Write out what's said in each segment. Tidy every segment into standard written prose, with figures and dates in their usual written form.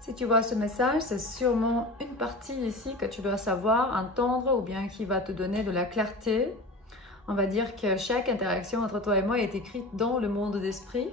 Si tu vois ce message, c'est sûrement une partie ici que tu dois savoir, entendre ou bien qui va te donner de la clarté. On va dire que chaque interaction entre toi et moi est écrite dans le monde d'esprit.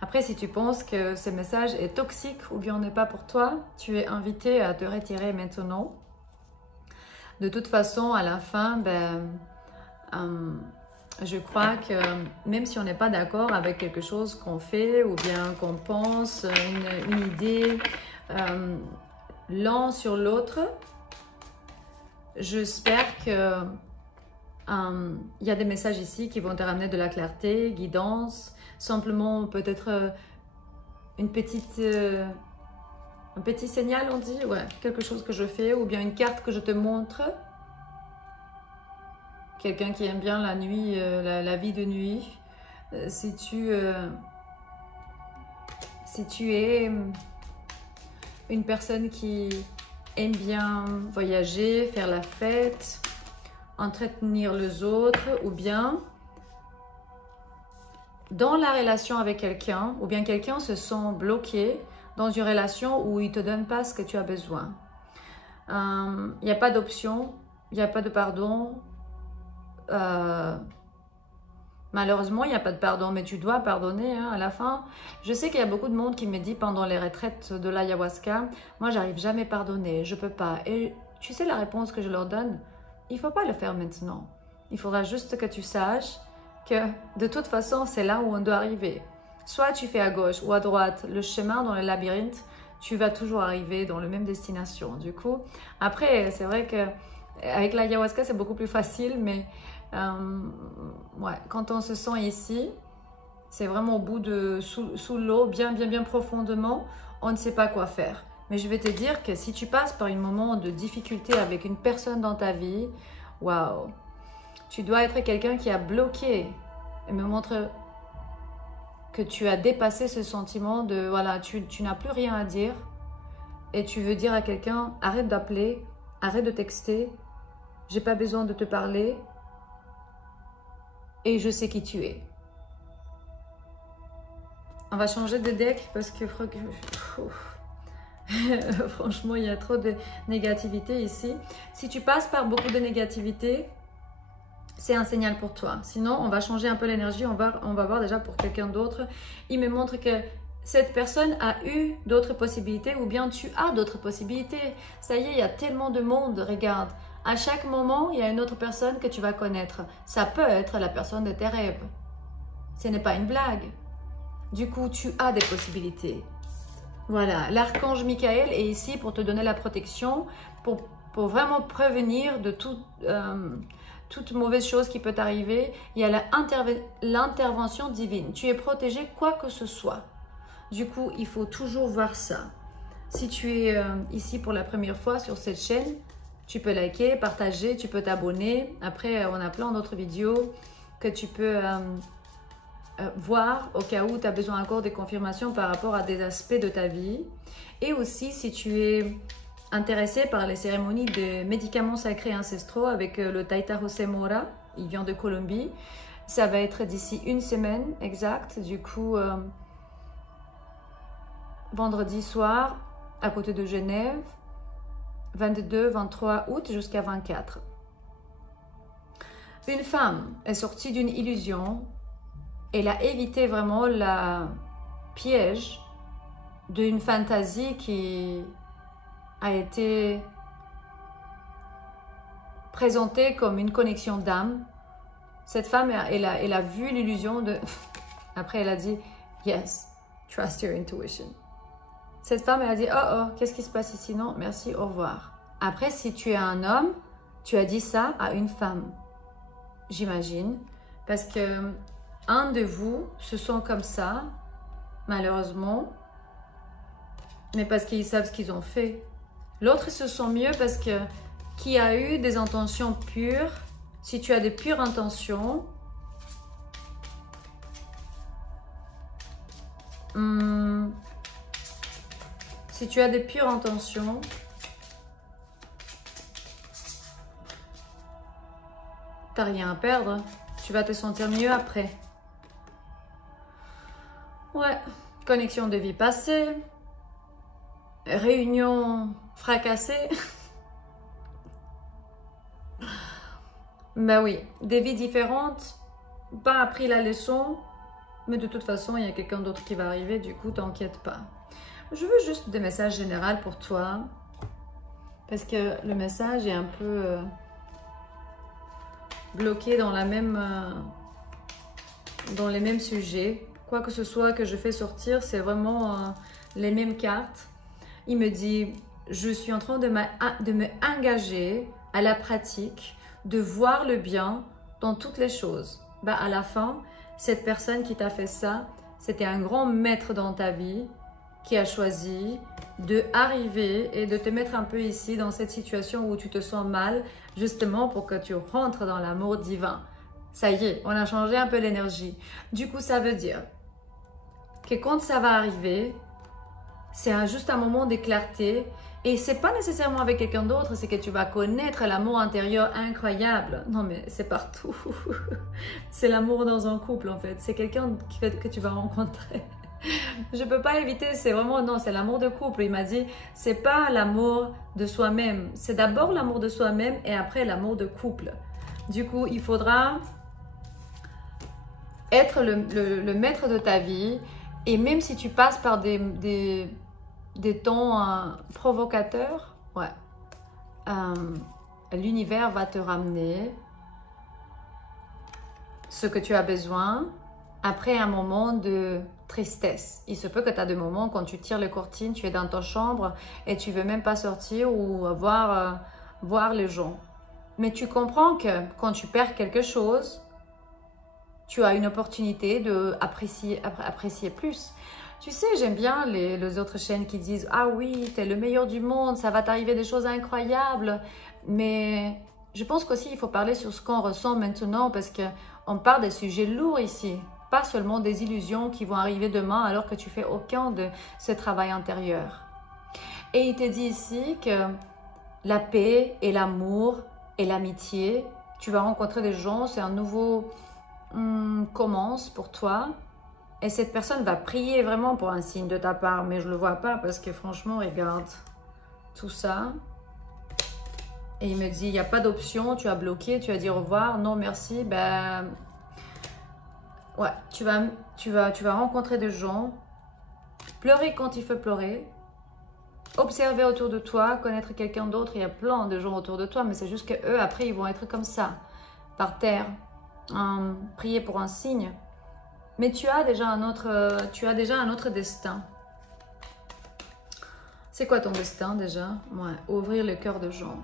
Après, si tu penses que ce message est toxique ou bien n'est pas pour toi, tu es invité à te retirer maintenant. De toute façon, à la fin, je crois que même si on n'est pas d'accord avec quelque chose qu'on fait ou bien qu'on pense, une idée, l'un sur l'autre, j'espère que il y a des messages ici qui vont te ramener de la clarté, guidance, simplement peut-être un petit signal, on dit, ouais, quelque chose que je fais ou bien une carte que je te montre. Quelqu'un qui aime bien la nuit, la vie de nuit. Si tu es une personne qui aime bien voyager, faire la fête, entretenir les autres, ou bien dans la relation avec quelqu'un, ou bien quelqu'un se sent bloqué dans une relation où il ne te donne pas ce que tu as besoin. Il n'y a pas d'option, il n'y a pas de pardon. Malheureusement, il n'y a pas de pardon, mais tu dois pardonner à la fin. Je sais qu'il y a beaucoup de monde qui me dit pendant les retraites de l'ayahuasca, moi, j'arrive jamais à pardonner, je peux pas. Et tu sais la réponse que je leur donne? Il faut pas le faire maintenant. Il faudra juste que tu saches que de toute façon, c'est là où on doit arriver. Soit tu fais à gauche ou à droite le chemin dans le labyrinthe, tu vas toujours arriver dans la même destination. Du coup, après, c'est vrai que avec l'ayahuasca, c'est beaucoup plus facile, mais ouais, quand on se sent ici, c'est vraiment au bout de sous l'eau, bien profondément, on ne sait pas quoi faire. Mais je vais te dire que si tu passes par un moment de difficulté avec une personne dans ta vie, waouh, tu dois être quelqu'un qui a bloqué et me montre que tu as dépassé ce sentiment de voilà, tu n'as plus rien à dire et tu veux dire à quelqu'un arrête d'appeler, arrête de texter, j'ai pas besoin de te parler et je sais qui tu es. On va changer de deck parce que franchement, il y a trop de négativité ici. Si tu passes par beaucoup de négativité, c'est un signal pour toi. Sinon, on va changer un peu l'énergie. On va voir déjà pour quelqu'un d'autre. Il me montre que cette personne a eu d'autres possibilités ou bien tu as d'autres possibilités. Ça y est, il y a tellement de monde. Regarde, à chaque moment, il y a une autre personne que tu vas connaître. Ça peut être la personne de tes rêves. Ce n'est pas une blague. Du coup, tu as des possibilités. Voilà, l'archange Michael est ici pour te donner la protection, pour vraiment prévenir de toute mauvaise chose qui peut t'arriver. Il y a l'intervention divine. Tu es protégé quoi que ce soit. Du coup, il faut toujours voir ça. Si tu es ici pour la première fois sur cette chaîne, tu peux liker, partager, tu peux t'abonner. Après, on a plein d'autres vidéos que tu peux voir au cas où tu as besoin encore de confirmations par rapport à des aspects de ta vie. Et aussi, si tu es intéressé par les cérémonies de médicaments sacrés ancestraux avec le Taita José Mora, il vient de Colombie. Ça va être d'ici une semaine exacte. Du coup, vendredi soir, à côté de Genève, 22-23 août jusqu'à 24. Une femme est sortie d'une illusion. Elle a évité vraiment le piège d'une fantaisie qui a été présentée comme une connexion d'âme. Cette femme, elle a vu l'illusion de... Après, elle a dit, yes, trust your intuition. Cette femme, elle a dit, oh, qu'est-ce qui se passe ici? Non, merci, au revoir. Après, si tu es un homme, tu as dit ça à une femme, j'imagine, parce que un de vous se sent comme ça, malheureusement, mais parce qu'ils savent ce qu'ils ont fait. L'autre se sent mieux parce que qui a eu des intentions pures, si tu as des pures intentions, si tu as des pures intentions, t'as rien à perdre, tu vas te sentir mieux après. Ouais, connexion de vie passée. réunion fracassée. Ben oui, des vies différentes, pas appris la leçon, mais de toute façon, il y a quelqu'un d'autre qui va arriver, du coup, t'inquiète pas. Je veux juste des messages généraux pour toi, parce que le message est un peu bloqué dans la même, dans les mêmes sujets. Quoi que ce soit que je fais sortir, c'est vraiment les mêmes cartes. Il me dit, je suis en train de me engager à la pratique, de voir le bien dans toutes les choses. Ben, à la fin, cette personne qui t'a fait ça, c'était un grand maître dans ta vie qui a choisi de arriver et de te mettre un peu ici dans cette situation où tu te sens mal, justement pour que tu rentres dans l'amour divin. Ça y est, on a changé un peu l'énergie. Du coup, ça veut dire que quand ça va arriver, c'est juste un moment de clarté. Et c'est pas nécessairement avec quelqu'un d'autre, c'est que tu vas connaître l'amour intérieur incroyable. Non mais c'est partout. C'est l'amour dans un couple en fait. C'est quelqu'un que tu vas rencontrer. Je peux pas éviter, c'est vraiment, non, c'est l'amour de couple. Il m'a dit, c'est pas l'amour de soi-même. C'est d'abord l'amour de soi-même et après l'amour de couple. Du coup, il faudra être le maître de ta vie. Et même si tu passes par des temps provocateurs, ouais, l'univers va te ramener ce que tu as besoin après un moment de tristesse. Il se peut que tu as des moments quand tu tires les cortines, tu es dans ta chambre et tu veux même pas sortir ou voir les gens. Mais tu comprends que quand tu perds quelque chose, tu as une opportunité d'apprécier plus. Tu sais, j'aime bien les autres chaînes qui disent « Ah oui, t'es le meilleur du monde, ça va t'arriver des choses incroyables. » Mais je pense qu'aussi, il faut parler sur ce qu'on ressent maintenant parce qu'on parle des sujets lourds ici. Pas seulement des illusions qui vont arriver demain alors que tu fais aucun de ce travail intérieur. Et il te dit ici que la paix et l'amour et l'amitié, tu vas rencontrer des gens, c'est un nouveau commence pour toi. Et cette personne va prier vraiment pour un signe de ta part, mais je ne le vois pas parce que franchement, regarde tout ça. Et il me dit, il n'y a pas d'option, tu as bloqué, tu as dit au revoir, non merci, ben... Ouais, tu vas rencontrer des gens, pleurer quand il faut pleurer, observer autour de toi, connaître quelqu'un d'autre, il y a plein de gens autour de toi, mais c'est juste qu'eux, après, ils vont être comme ça, par terre, prier pour un signe. Mais tu as déjà un autre destin. C'est quoi ton destin déjà? Ouais, ouvrir le cœur de gens.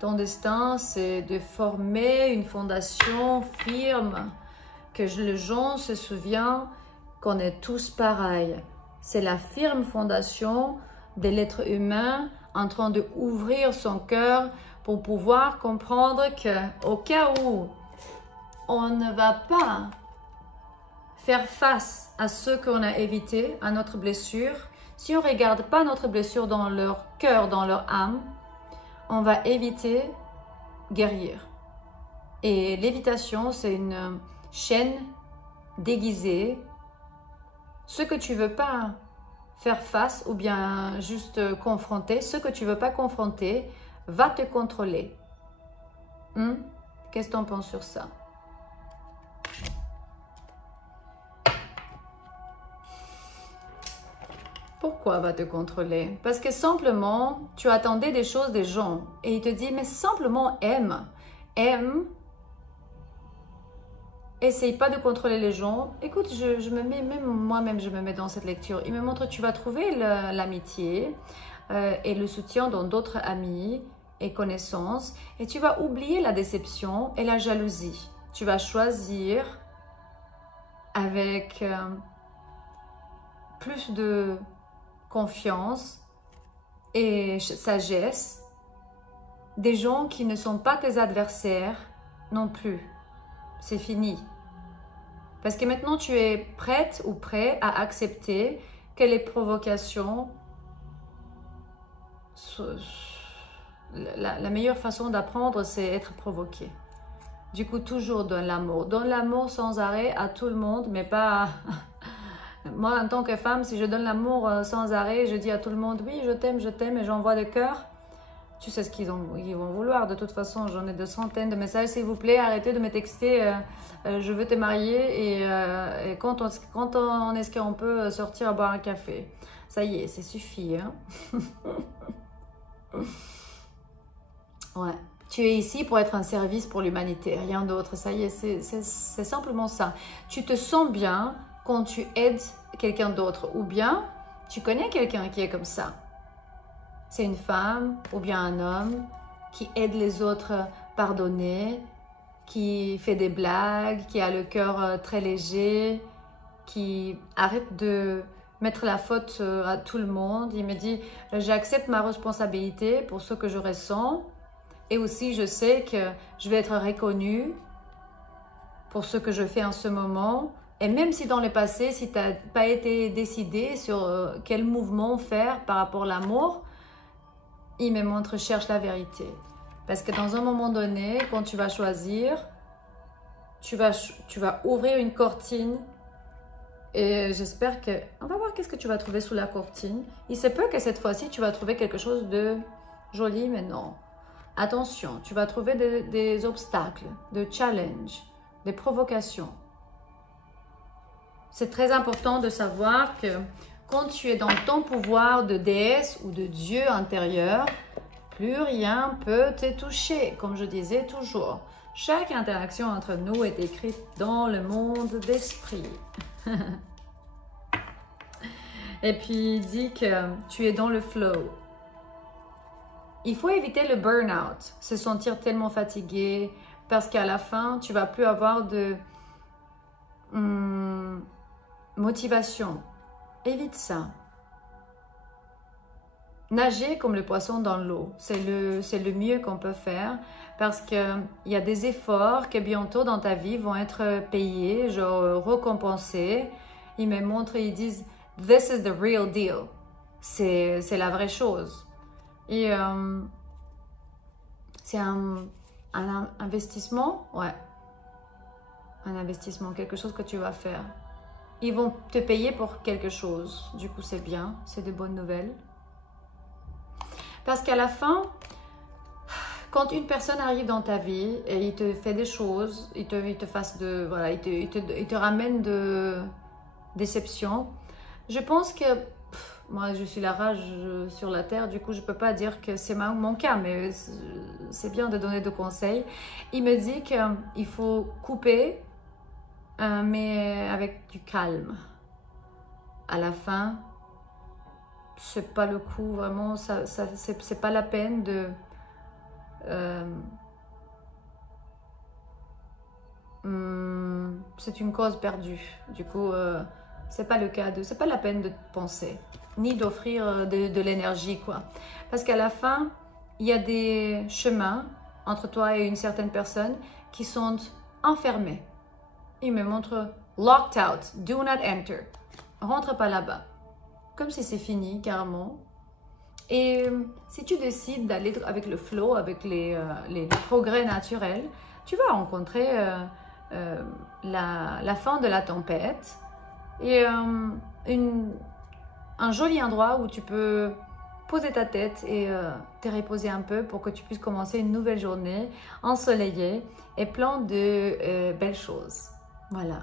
Ton destin, c'est de former une fondation firme, que les gens se souviennent qu'on est tous pareils. C'est la firme fondation de l'être humain en train d'ouvrir son cœur pour pouvoir comprendre qu'au cas où on ne va pas faire face à ce qu'on a évité, à notre blessure, si on ne regarde pas notre blessure dans leur cœur, dans leur âme, on va éviter guérir. Et l'évitation, c'est une chaîne déguisée. Ce que tu ne veux pas faire face ou bien juste confronter, ce que tu ne veux pas confronter va te contrôler. Qu'est-ce que tu en penses sur ça? Pourquoi va te contrôler? Parce que simplement, tu attendais des choses des gens et il te dit, mais simplement aime. Aime. Essaye pas de contrôler les gens. Écoute, je me mets, même moi-même, je me mets dans cette lecture. Il me montre, tu vas trouver l'amitié et le soutien dans d'autres amis et connaissances. Et tu vas oublier la déception et la jalousie. Tu vas choisir avec plus de confiance et sagesse des gens qui ne sont pas tes adversaires non plus. C'est fini. Parce que maintenant, tu es prête ou prêt à accepter que les provocations, la meilleure façon d'apprendre, c'est être provoqué. Du coup, toujours donne l'amour. Donne l'amour sans arrêt à tout le monde, mais pas Moi, en tant que femme, si je donne l'amour sans arrêt, je dis à tout le monde, oui, je t'aime, et j'envoie des cœurs. Tu sais ce qu'ils vont vouloir. De toute façon, j'en ai de centaines de messages. S'il vous plaît, arrêtez de me texter. Je veux te marier et quand est-ce qu'on peut sortir à boire un café? Ça y est, c'est suffit. Hein? Ouais. Tu es ici pour être un service pour l'humanité, rien d'autre. Ça y est, c'est simplement ça. Tu te sens bien quand tu aides quelqu'un d'autre. Ou bien, tu connais quelqu'un qui est comme ça. C'est une femme ou bien un homme qui aide les autres à pardonner, qui fait des blagues, qui a le cœur très léger, qui arrête de mettre la faute à tout le monde. Il me dit, j'accepte ma responsabilité pour ce que je ressens et aussi je sais que je vais être reconnue pour ce que je fais en ce moment. Et même si dans le passé, si tu n'as pas été décidé sur quel mouvement faire par rapport à l'amour, il me montre, cherche la vérité. Parce que dans un moment donné, quand tu vas choisir, tu vas ouvrir une cortine. Et j'espère que... On va voir qu'est-ce que tu vas trouver sous la cortine. Il se peut que cette fois-ci, tu vas trouver quelque chose de joli, mais non. Attention, tu vas trouver des obstacles, des challenges, des provocations. C'est très important de savoir que quand tu es dans ton pouvoir de déesse ou de Dieu intérieur, plus rien peut te toucher, comme je disais toujours. Chaque interaction entre nous est écrite dans le monde d'esprit. Et puis, il dit que tu es dans le flow. Il faut éviter le burn-out, se sentir tellement fatigué, parce qu'à la fin, tu vas plus avoir de motivation. Évite ça. Nager comme le poisson dans l'eau, c'est le mieux qu'on peut faire parce qu'il y a des efforts que bientôt dans ta vie vont être payés, genre récompensés. Ils me montrent, ils disent « This is the real deal ». C'est la vraie chose. Et c'est un investissement, ouais. Un investissement, quelque chose que tu vas faire. Ils vont te payer pour quelque chose. Du coup, c'est bien. C'est de bonnes nouvelles. Parce qu'à la fin, quand une personne arrive dans ta vie et il te fait des choses, il te ramène de déception, je pense que moi, je suis la rage sur la terre. Du coup, je ne peux pas dire que c'est mon cas, mais c'est bien de donner des conseils. Il me dit qu'il faut couper mais avec du calme. À la fin, c'est pas le coup, vraiment, c'est pas la peine de... c'est une cause perdue. Du coup, c'est pas le cas c'est pas la peine de penser, ni d'offrir de l'énergie, quoi. Parce qu'à la fin, il y a des chemins entre toi et une certaine personne qui sont enfermés. Il me montre locked out, do not enter. Rentre pas là-bas. Comme si c'est fini, carrément. Et si tu décides d'aller avec le flow, avec les progrès naturels, tu vas rencontrer la fin de la tempête et un joli endroit où tu peux poser ta tête et te reposer un peu pour que tu puisses commencer une nouvelle journée ensoleillée et plein de belles choses. Voilà.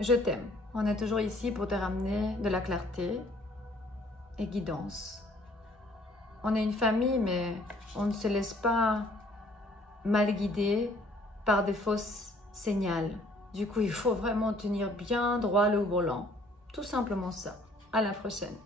Je t'aime. On est toujours ici pour te ramener de la clarté et guidance. On est une famille, mais on ne se laisse pas mal guider par des fausses signaux. Du coup, il faut vraiment tenir bien droit le volant. Tout simplement ça. À la prochaine.